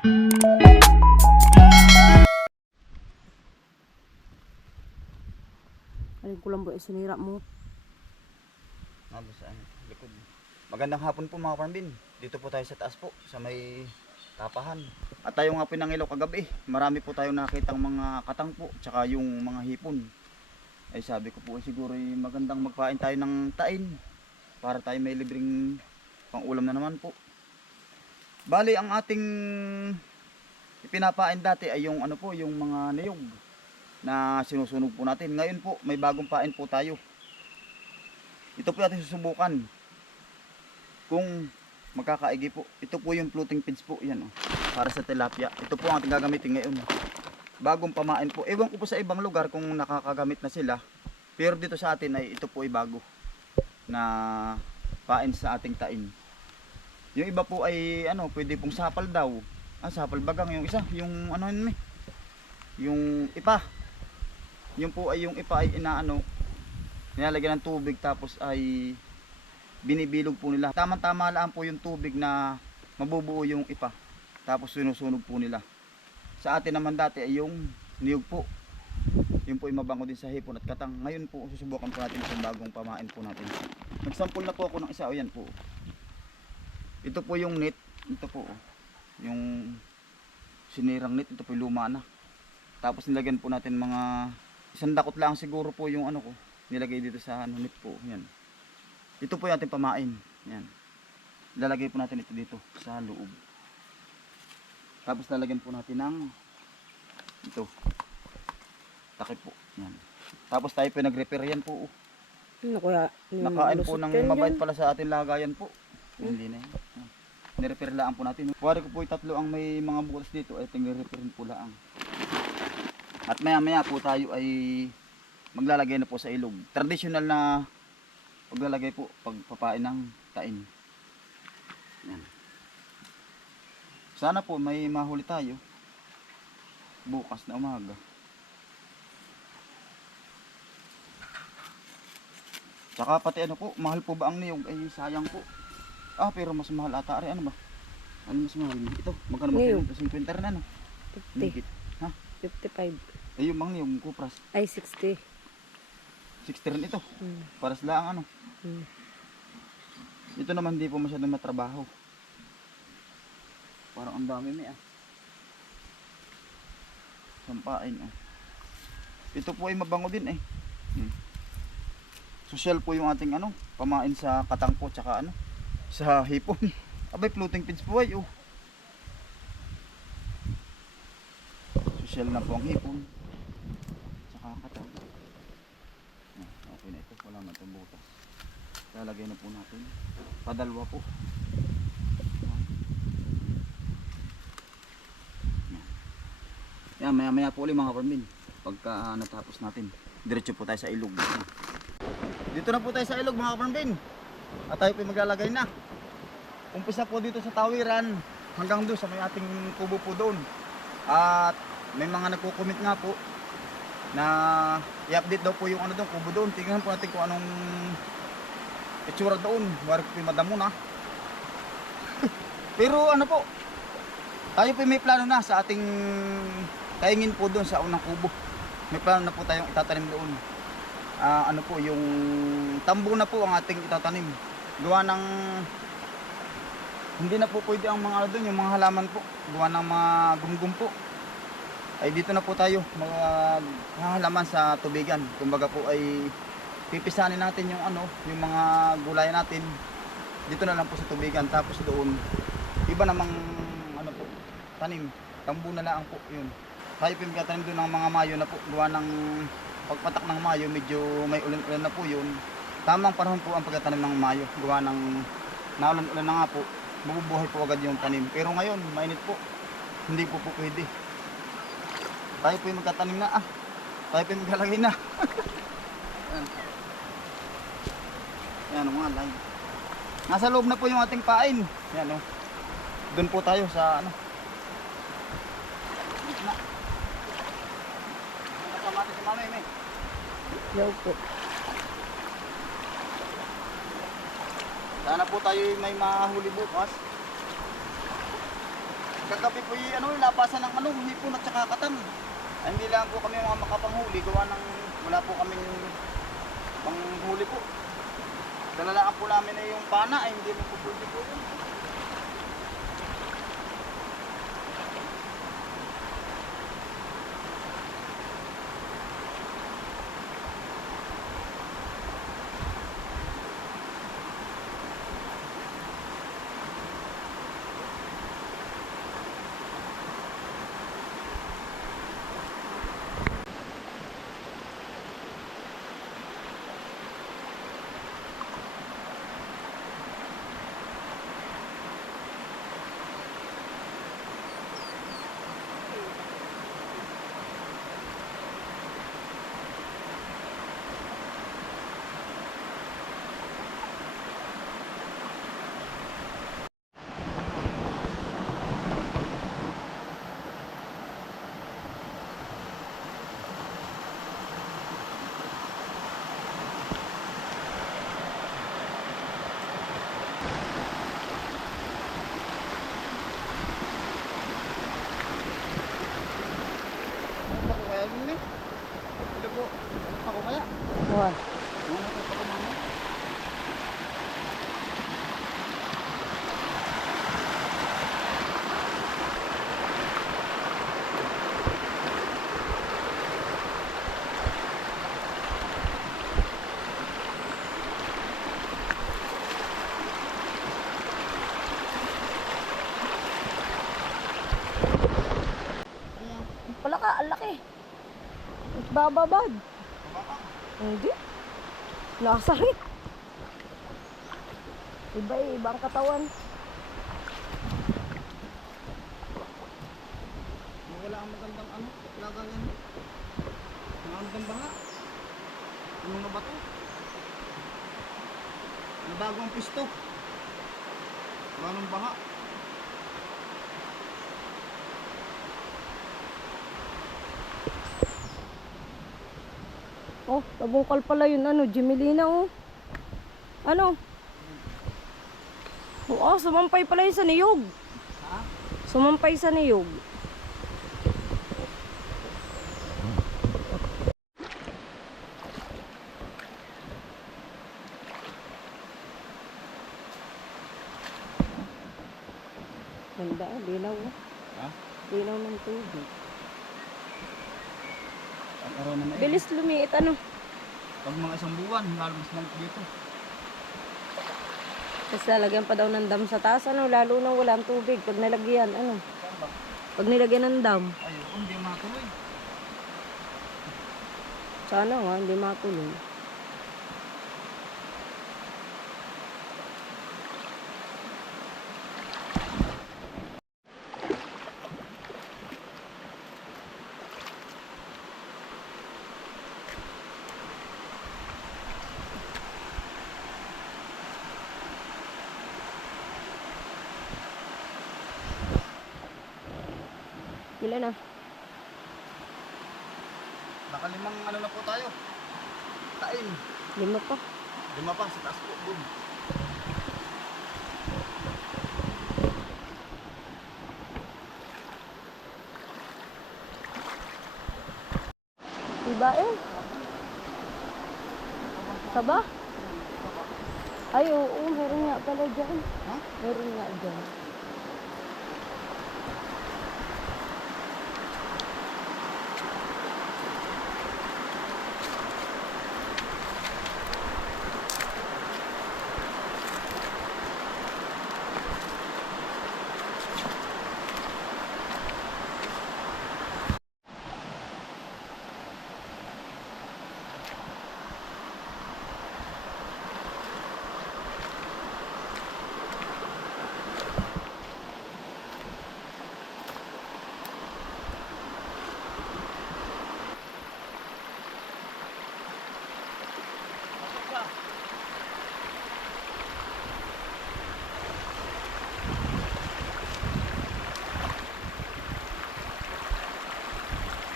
Alin ko lang ba isinira mo? Ano, likod. Magandang hapon po mga parmbin. Dito po tayo sa taas po, sa may tapahan. At tayo nga po ng ilaw kagabi. Marami po tayo nakitang mga katang po, tsaka yung mga hipon. Ay sabi ko po siguro magandang magpain tayo ng tain. Para tayo may libreng pang ulam na naman po. Bali ang ating ipinapain dati ay yung ano po, yung mga niyog na sinusunog po natin. Ngayon po, may bagong pain po tayo. Ito po natin susubukan. Kung magkakaigi po. Ito po yung floating pins po. Yan oh. Para sa tilapia. Ito po ang ating gagamitin ngayon. Bagong pamain po. Ewan ko po sa ibang lugar kung nakakagamit na sila. Pero dito sa atin ay ito po ay bago. Na pain sa ating tain. Yung iba po ay ano, pwede pong sapal daw. Ah, sapal bagang yung isa. Yung ano yun eh. Yung ipa. Yung po ay yung ipa ay inaano, nilalagyan ng tubig tapos ay binibilog po nila. Tama-tama lang po yung tubig na mabubuo yung ipa. Tapos sinusunog po nila. Sa atin naman dati ay yung niyog po. Yun po ay mabango din sa hipon at katang. Ngayon po susubukan po natin itong bagong pamain po natin. Nagsampul na po ako ng isa. O yan po. Ito po yung net. Ito po. oh. Yung sinirang net. Ito po yung luma na. Tapos nilagyan po natin mga isang dakot lang siguro po yung ano ko. Nilagay dito sa ano net po. Yan. Ito po yung ating pamain. Yan. Lalagay po natin ito dito sa loob. Tapos lalagyan po natin ng ito. Takip po. Yan. Tapos tayo po nag-repair yan po. oh. Ano kaya? yung Nakain po ng yan mabait pala sa ating lagayan po. Hindi na yun. Nirepair lang po natin. Kuwari ko po tatlo ang may mga bukas dito. Ay tingin-repair po lang. At maya maya po tayo ay maglalagay na po sa ilog. Traditional na paglalagay po pagpapain ng tain. Yan. Sana po may mahuli tayo bukas na umaga. Tsaka pati ano po, mahal po ba ang niyog? Ay sayang po. Ah, pero mas mahal ata. Ari, ano ba? Ano mas mahal? Ito, magkano ba Niyog. ito? 50 rin ano? 50, Higit. Ha? 55. Ay, yung mang niyog, kupras. Ay, 60. 60 rin ito. Hmm. Para sa lang ano. Hmm. Ito naman hindi po masyadong matrabaho. Parang ang dami may ah. Sampain oh. Ito po ay mabango din eh. Hmm. Social po yung ating ano, pamain sa katangpo tsaka ano, sa hipon. Abay floating pins po ay oh. Social na po ang hipon. Tsaka katang. Ah, Okay na ito, wala man itong butas. Lalagay na po natin. Padalwa po. Yan. Maya maya po ulit mga farmin. Pagka ah, natapos natin, diretso po tayo sa ilog. Dito na po tayo sa ilog mga farmin. At tayo po maglalagay na. Umpisa po dito sa tawiran hanggang doon sa may ating kubo po doon. At may mga nagko-comment nga po na i-update daw po yung ano doon, kubo doon. Tingnan po natin kung anong itsura doon. Wari po yung madamo na. Pero ano po, tayo po may plano na sa ating kaingin po doon sa unang kubo. May plano na po tayong itatanim doon. Ah, ano po, yung tambo na po ang ating itatanim. Gawa ng hindi na po pwede ang mga ano doon, yung mga halaman po. Gawa ng mga gumgum po. Ay dito na po tayo mga halaman sa tubigan. Kumbaga po ay pipisanin natin yung ano, yung mga gulay natin. Dito na lang po sa tubigan tapos doon iba namang ano po, tanim. Tambo na lang po 'yun. Tayo po magtatanim doon ng mga mayo na po. Gawa ng pagpatak ng mayo, medyo may ulan-ulan na po 'yun. Tamang panahon po ang pagtatanim ng mayo. Gawa ng naulan-ulan na nga po. Mabubuhay po agad yung tanim. Pero ngayon, mainit po. Hindi po po pwede. Tayo po yung magtatanim na ah. Tayo po yung maglalagay na. Yan. Yan o mga line. Nasa loob na po yung ating pain. Yan o. Doon po tayo sa ano. Gitna. Kasama natin si Mami, May. Yaw po. Sana po tayo may mahuli bukas. kagabi po yung ano, labasan ng ano, hipon at saka katang. Ay, hindi lang po kami mga makapanghuli, gawa ng wala po kaming panghuli po. Dalalaan po namin na yung pana, ay hindi mo po pwede po yun. Ano po kaya yun eh? Ano po? Ako kaya? Wah. Ano po pa kumama? Pala ka, ang laki. Bababad. Hindi. Nasakit. Iba eh, iba ang katawan. Wala ang magandang ano, lagang yan. Magandang baha. Ano nga ba to? Ang bagong pisto. Ganong baha. Oh, nabungkal pala yun ano, Jimelina oh. Ano? Oo, sumampay pala yun sa niyog. Ha? Sumampay sa niyog. Ganda, ah, linaw. oh. Ha? Linaw ng tubig. Pagkaroon na na eh. Bilis lumiit, ano? Pag mga isang buwan, lalo mas malit dito. Tapos lalagyan pa daw ng dam sa taas, ano? Lalo na walang tubig. Pag nilagyan, ano? Pag nilagyan ng dam, Ayun, hindi matuloy. sana nga, hindi makulong. Ilan na? Nakalimang ano na po tayo. Tain. Lima pa. Lima pa, sa taas po. Boom. Diba eh? Saba? Ay, oo, meron nga pala dyan. Ha? Meron nga dyan.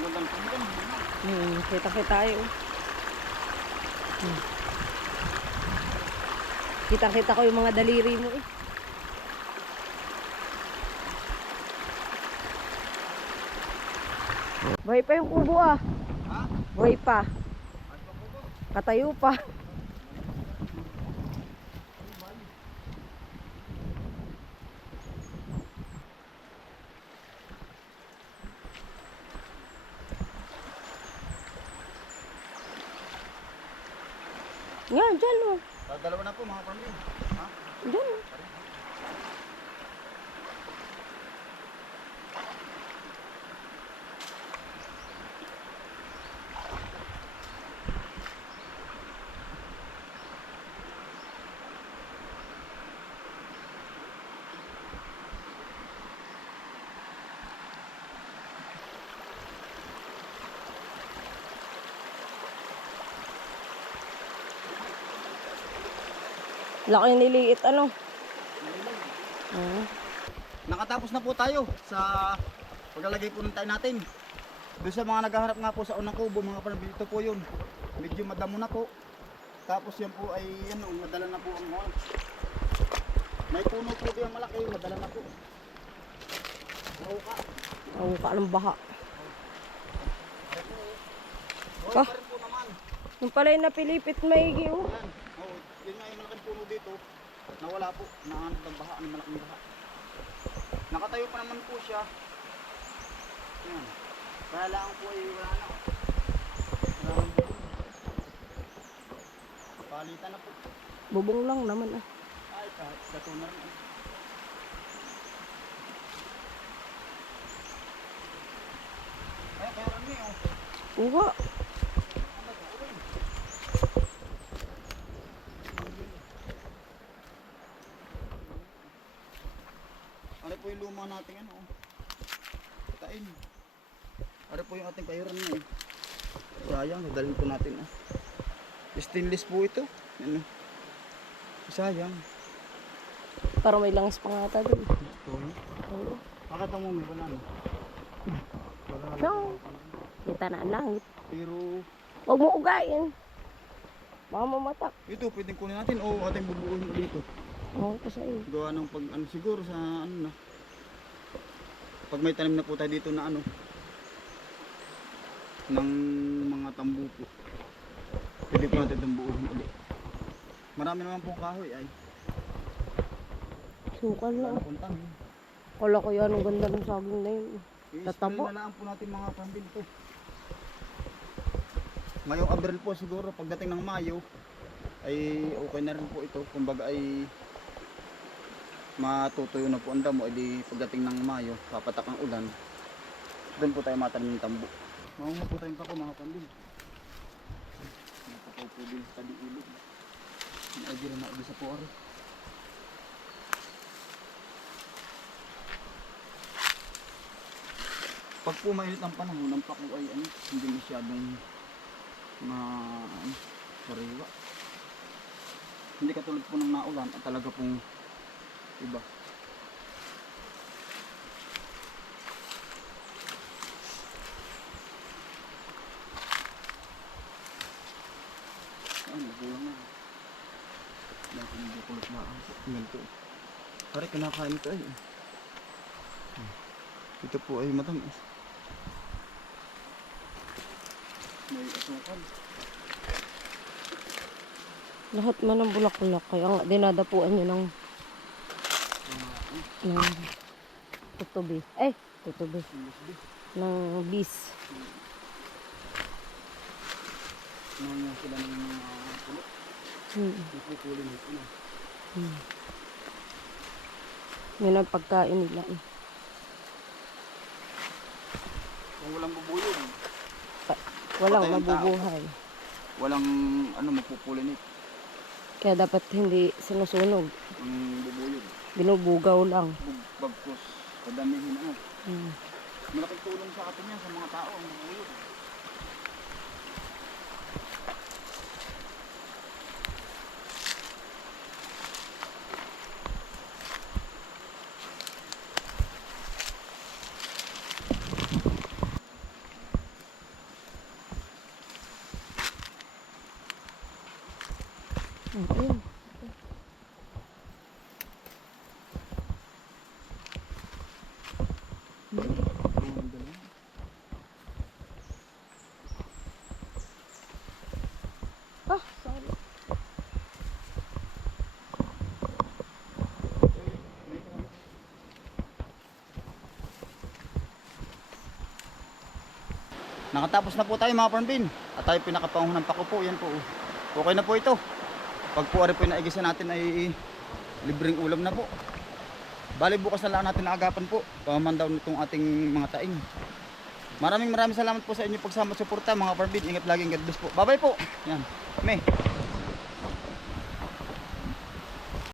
Magandang tubuan. Hmm, kita-kita tayo. Kita-kita ko yung mga daliri mo eh. Buhay pa yung kubo ah. Ha? Buhay pa. Katayo pa. Yan, dyan oh. Dalawa na po mga pamilya. Ha? Dyan oh. Laki niliit ano. Oo. Nakatapos na po tayo sa paglalagay po ng tayo natin. Doon sa mga naghahanap nga po sa unang kubo, mga panabil, ito po yun. Medyo madamo na po. Tapos yan po ay ano, madala na po ang mga. May puno po yung malaki, madala na po. Nauka. Ang ka ng baha. Oh, Ah. naman. Yung pala yung napilipit maigi oh. Yan. Oh, yun nga yung malaking puno dito. Nawala po. Nahanap ng baha, ng malaking baha. Nakatayo pa naman po siya. Yan. Kaya lang po ay wala na. Wala nang buo. Palitan na po. Bubong lang naman ah. Ay, kahit gato na rin. Eh, oh. Uha. Ano nating ano? oh. Tain. Ano po yung ating pahiran na eh. Sayang, dalhin po natin ah. Stainless po ito. Ano? Sayang. Para may langis pa nga ata dun. Ito. Oo. Pakita mo may wala na. Wala na. No. Kita na ang langit. Pero Huwag mo ugayin. Baka mamatak. ito pwedeng kunin natin o ating bubuuin dito. Oo, ko sa iyo. Gawa ng pag ano siguro sa ano na. Pag may tanim na po tayo dito na ano ng mga tambuko. Pwede po natin itong buuhin ulit. Marami naman po kahoy ay. Lang. na pong tanim. Kala ko yan, ang ganda ng saging na yun. Tatabo. Na lang po natin mga pambil to. Ngayong Abril po siguro pagdating ng Mayo ay okay na rin po ito. Kumbaga ay matutuyo na po ang damo. Edi pagdating ng Mayo, papatak ang ulan. Doon po tayo matanim ng tambo. Mga po tayong kako mga pambil. Napakaw po din sa tabi ilog. Ang idea na isa po ari. Pag po mainit ang panahon, ang pako ay ano, hindi masyadong ma ano, sariwa. Hindi katulad po ng naulan at talaga pong iba. Ay, nagulang na. Dahil hindi kulot na ang ganito. Pare, kinakain ito ay. Ito po ay matamis. May asukal. Lahat man ng bulaklak. Kaya nga dinadapuan nyo ng, ng tutubi. Eh, tutubi. Ng bis. Nangyayang sila ng mga kulot. Hmm. Nakukulin ito na. Hmm. Yun ang pagkain nila. eh. Kung walang bubuyog, Walang Patay ang tao. walang ano mapupulinit. Kaya dapat hindi sinusunog. Ang bubuyog. Binubugaw lang. Bagkos. Kadamihin ano. Hmm. Malaking tulong sa atin yan sa mga tao ang bubuyog. Ayun. Ang galing. Nakatapos na po tayo mga parmbin. At tayo pinakapangunan pa ko po. Yan po. oh. Okay na po ito. Pag po ari po yung naigisa natin ay libreng ulam na po. Bali bukas na lang natin naagapan po. Pamamandaw nitong ating mga taing. Maraming maraming salamat po sa inyo pagsama at suporta mga parmbin. Ingat laging God bless po. Bye bye po. Yan. Kami.